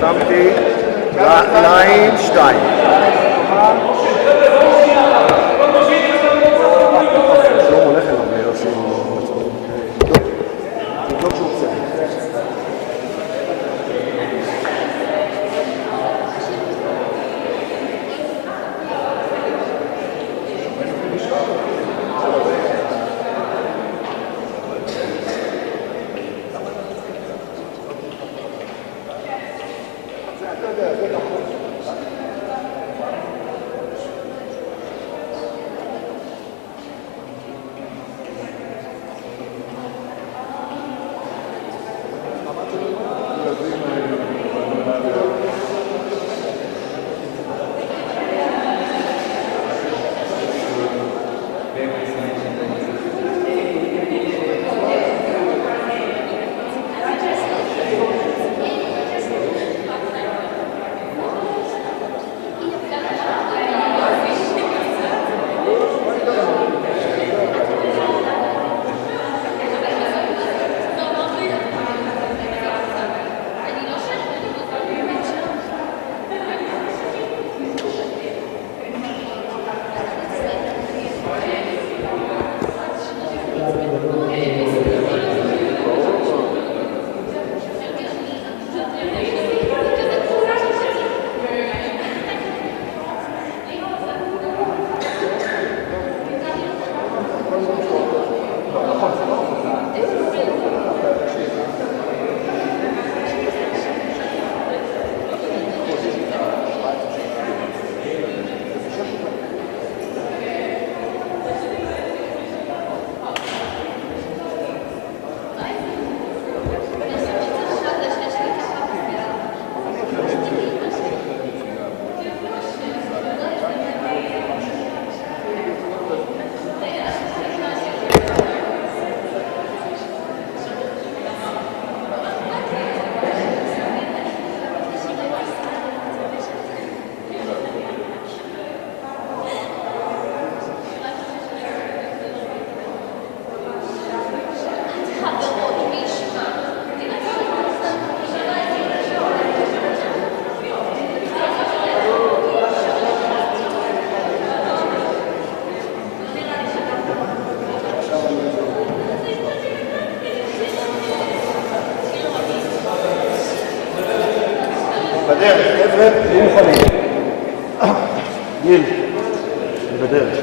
שמתי ליין 2. שלום הולך אליו לעושים תבדוק שהוא קצת. בדרך, חבר'ה, תהיו מוכנים. גיל, בדרך.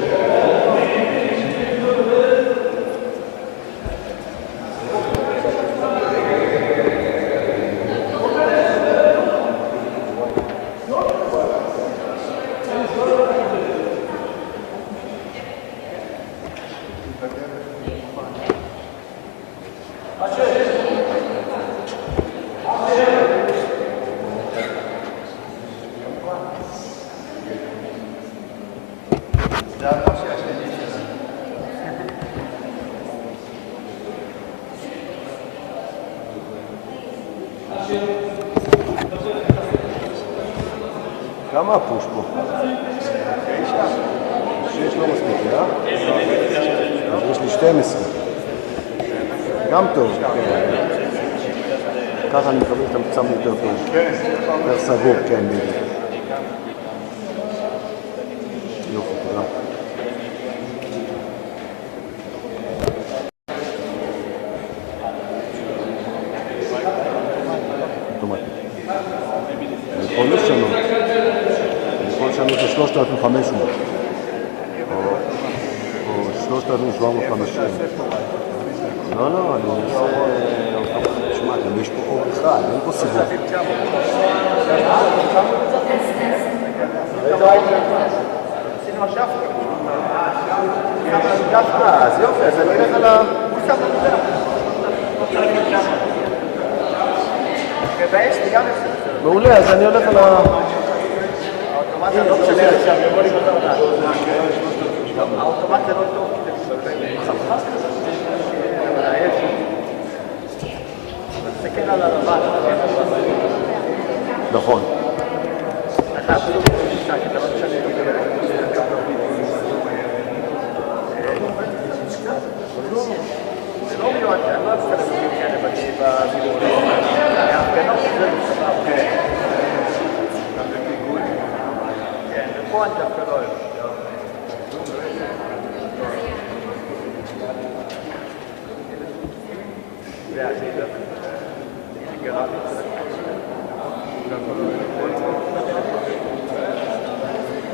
כמה הפוש פה? 6 לא מספיק, אה? אז יש לי 12. גם טוב. ככה אני מקבל את המצב יותר טוב. יותר סגור, כן. יופי, תודה. אוטומטית. אני יכול לשנות. לשנות זה 3,500 או 3,750. לא, אני עושה... תשמע, גם יש פה אור אחד, אין פה סיבוב. עשינו השאפת. אז יופי, אז אני אלך על ה... מעולה, אז אני הולך על ה... האוטומט זה לא משנה עכשיו, יבוא לי בזרנה. האוטומט זה לא טוב, כי זה חלחל כזה. אבל האש, תסתכל על הלבן, נכון. אתה אפילו במשחק, אתה לא משנה לי דבר. זה לא מיועד, אני לא אצטרך להגיד כאלה בדיבורים. ההפגנות זה מסבב. גם בפיגול. כן, ופה אני דווקא לא אוהב. זה הכי דווקא. אני גרם את זה.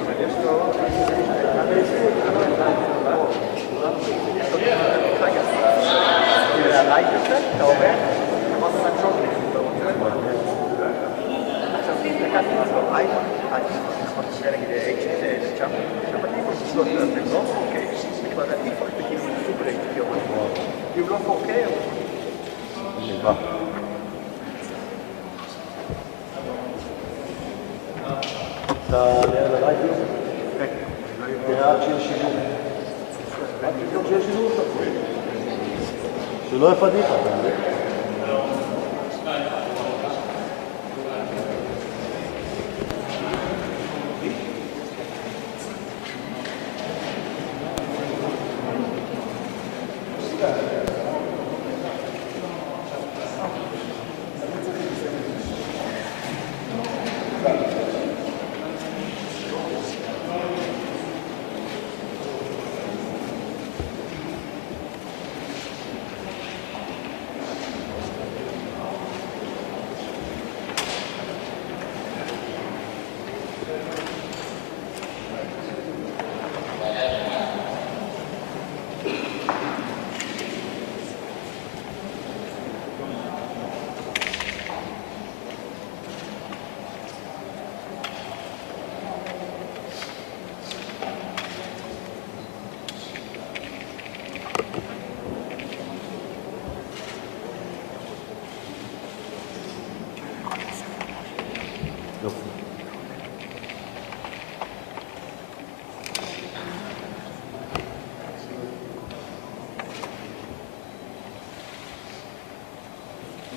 אבל יש לו... הלייט הזה, אתה אומר, אמרת לנשוק לי, אתה רוצה? עכשיו, לקחתי לעשות אייפון, נכון, זה נגיד H9, עכשיו הדיפולט לא זה לא 4K, כבר הדיפולט זה כאילו סופר HD, כי הוא לא 4K, נבא. אתה נראה לרדיו? כן. תראה עד שיש שידור. עד פתאום שיש שידור תקוי. שלא יפדיך, אתה מבין?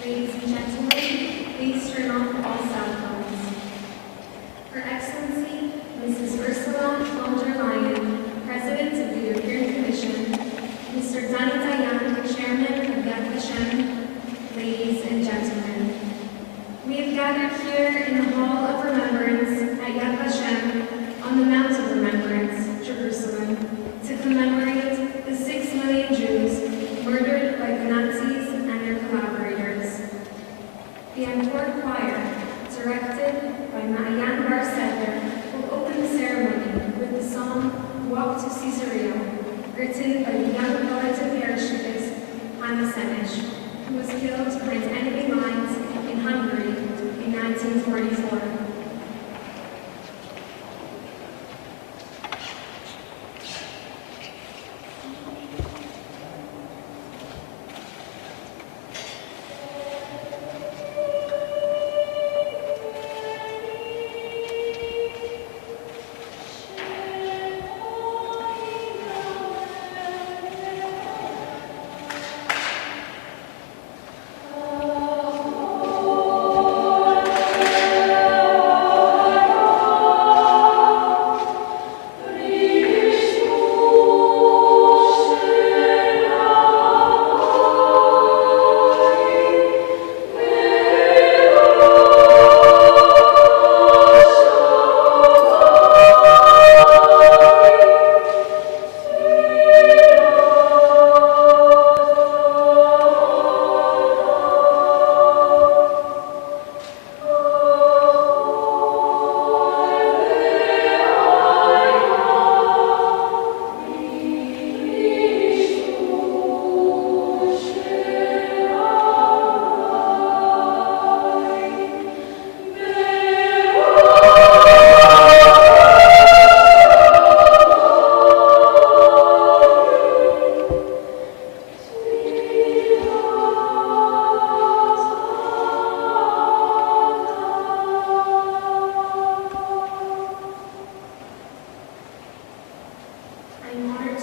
Ladies and gentlemen, please turn off all cell phones. Her Excellency, Mrs. Ursula von der Leyen, President of the European Commission, Mr. Danny Dayan, Chairman of Yad Vashem, ladies and gentlemen. We have gathered here in the Hall of Remembrance at Yad Vashem on the Mount of Remembrance, Jerusalem, to commemorate the 6 million Jews murdered by the Nazis and their collaborators. The Encore Choir, directed by Ma'ayan Bar Seder, will open the ceremony with the song Walk to Caesarea, written by the young poet and parachutist Hannah Senech, who was killed behind enemy lines in Hungary in 1944.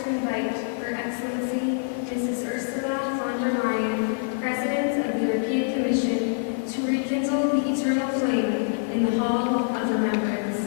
to invite Her Excellency Mrs. Ursula von der Leyen, President of the European Commission, to rekindle the eternal flame in the Hall of Remembrance.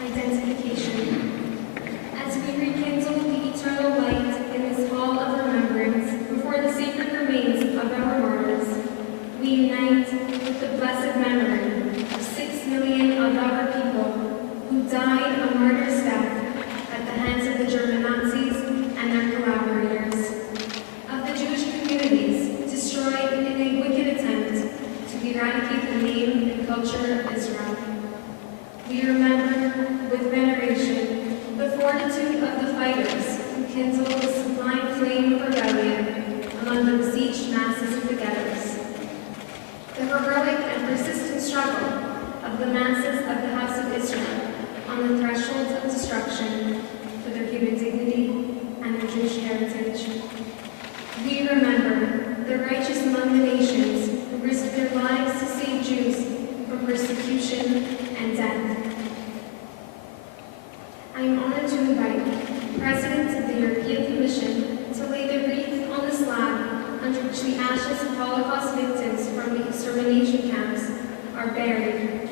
Identification. As we rekindle the eternal light in this hall of remembrance before the sacred remains of our martyrs, we unite with the blessed memory of 6 million of our people who died on martyr step at the hands of the German Nazis and their collaborators, of the Jewish communities destroyed in a wicked attempt to eradicate the name and culture of Israel. We remember with veneration the fortitude of the fighters who kindled the sublime flame of rebellion among the besieged masses of the ghettos. The heroic and persistent struggle of the masses of the House of Israel on the thresholds of destruction for their human dignity and their Jewish heritage. We remember the righteous among the nations who risked their lives to save Jews from persecution and death. I am honored to invite the President of the European Commission to lay the wreath on the slab under which the ashes of Holocaust victims from the extermination camps are buried.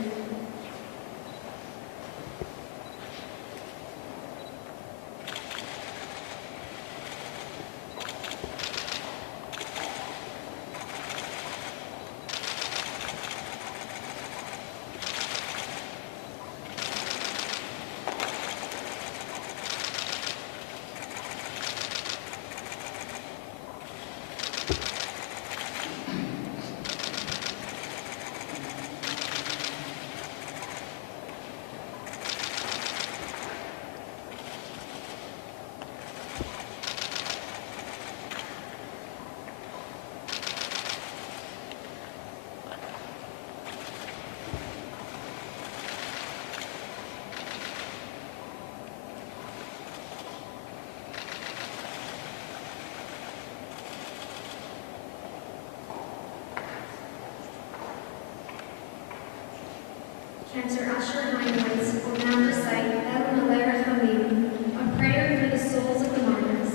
Cantor Usher Heinowitz will now recite El Malera Chamim, a prayer for the souls of the martyrs.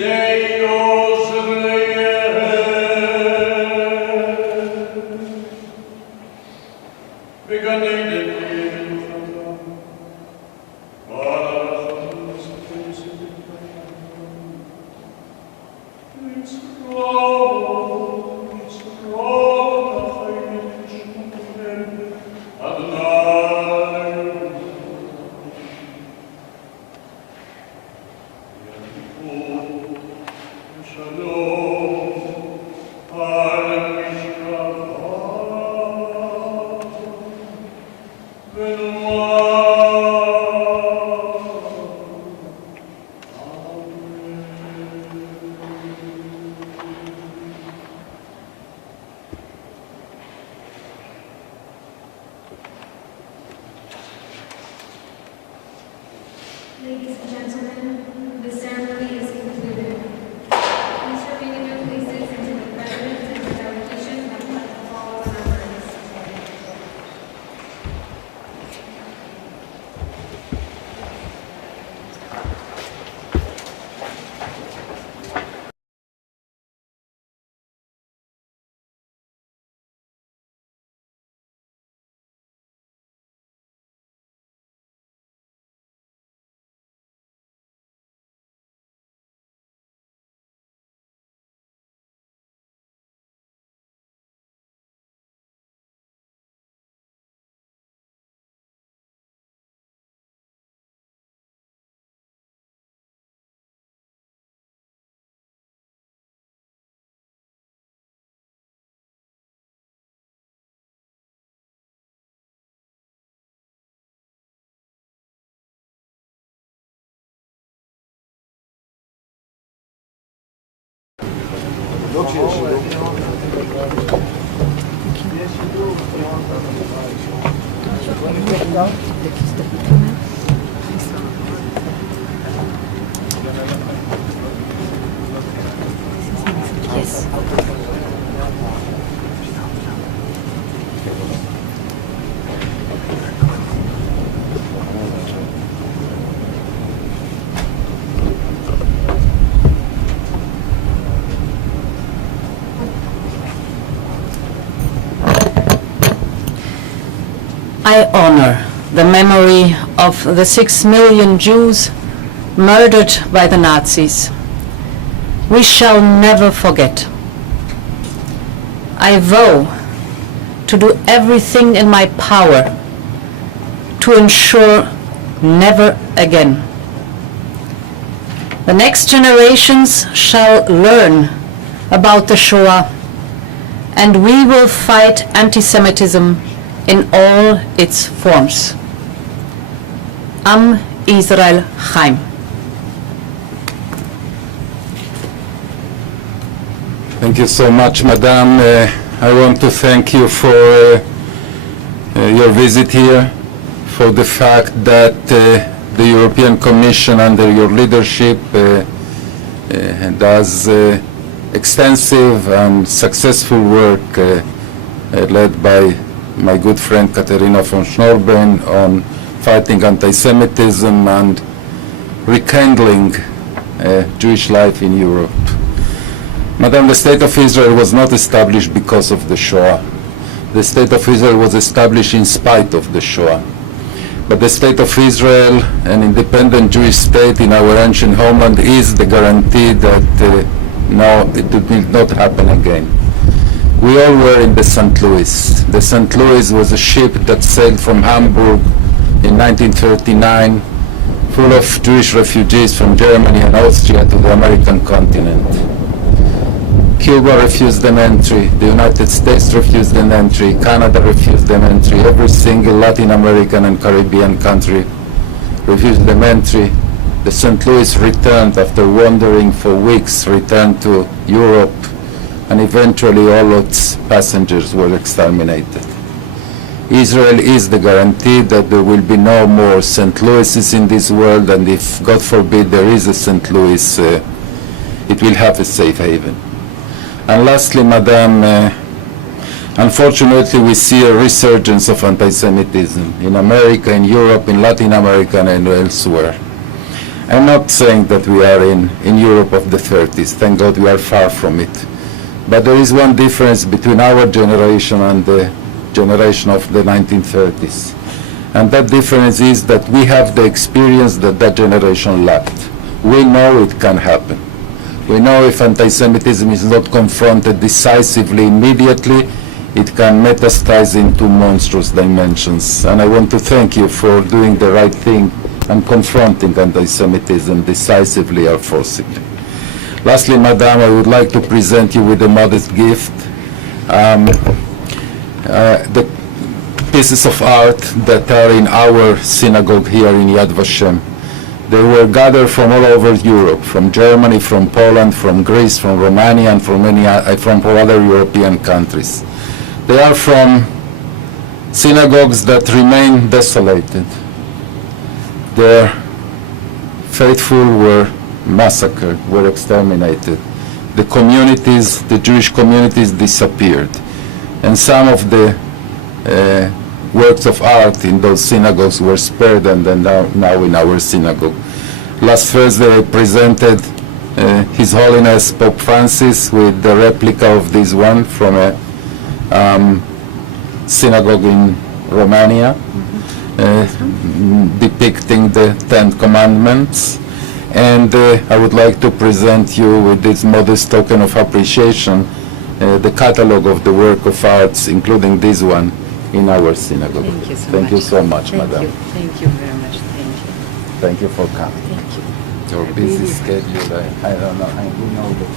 Deus Ladies and gentlemen, the ceremony is concluded. Please remain in your places until the President and the delegation have left the hall of remembrance. לא כשיש שידור. Yes. I honor the memory of the 6 million Jews murdered by the Nazis. We shall never forget. I vow to do everything in my power to ensure never again. The next generations shall learn about the Shoah, and we will fight anti-Semitism in all its forms. Am Israel Chaim. Thank you so much, Madam. I want to thank you for your visit here, for the fact that the European Commission under your leadership does extensive and successful work led by my good friend Katharina von Schnorben on fighting anti-Semitism and rekindling Jewish life in Europe. Madam, the State of Israel was not established because of the Shoah. The State of Israel was established in spite of the Shoah. But the State of Israel, an independent Jewish state in our ancient homeland, is the guarantee that no, it will not happen again. We all were in the St. Louis. The St. Louis was a ship that sailed from Hamburg in 1939, full of Jewish refugees from Germany and Austria to the American continent. Cuba refused them entry, the United States refused them entry, Canada refused them entry, every single Latin American and Caribbean country refused them entry. The St. Louis returned after wandering for weeks, returned to Europe, and eventually all its passengers were exterminated. Israel is the guarantee that there will be no more St. Louises in this world, and if, God forbid, there is a St. Louis, it will have a safe haven. And lastly, Madam, unfortunately we see a resurgence of anti-Semitism in America, in Europe, in Latin America, and elsewhere. I'm not saying that we are in Europe of the 30s. Thank God we are far from it. But there is one difference between our generation and the generation of the 1930s. And that difference is that we have the experience that that generation lacked. We know it can happen. We know if anti-Semitism is not confronted decisively, immediately, it can metastasize into monstrous dimensions. And I want to thank you for doing the right thing and confronting anti-Semitism decisively or forcibly. Lastly, Madam, I would like to present you with a modest gift. The pieces of art that are in our synagogue here in Yad Vashem. They were gathered from all over Europe, from Germany, from Poland, from Greece, from Romania, and from other European countries. They are from synagogues that remain desolated. They're faithful were massacred, were exterminated. The communities, the Jewish communities disappeared. And some of the works of art in those synagogues were spared and then now in our synagogue. Last Thursday I presented His Holiness Pope Francis with the replica of this one from a synagogue in Romania, depicting the Ten Commandments. And I would like to present you with this modest token of appreciation the catalog of the work of arts, including this one, in our synagogue. Thank you so much. Thank you so much, Thank Madam. you. Thank you very much. Thank you. Thank you for coming. Thank you. Your busy schedule, I don't know, I do know that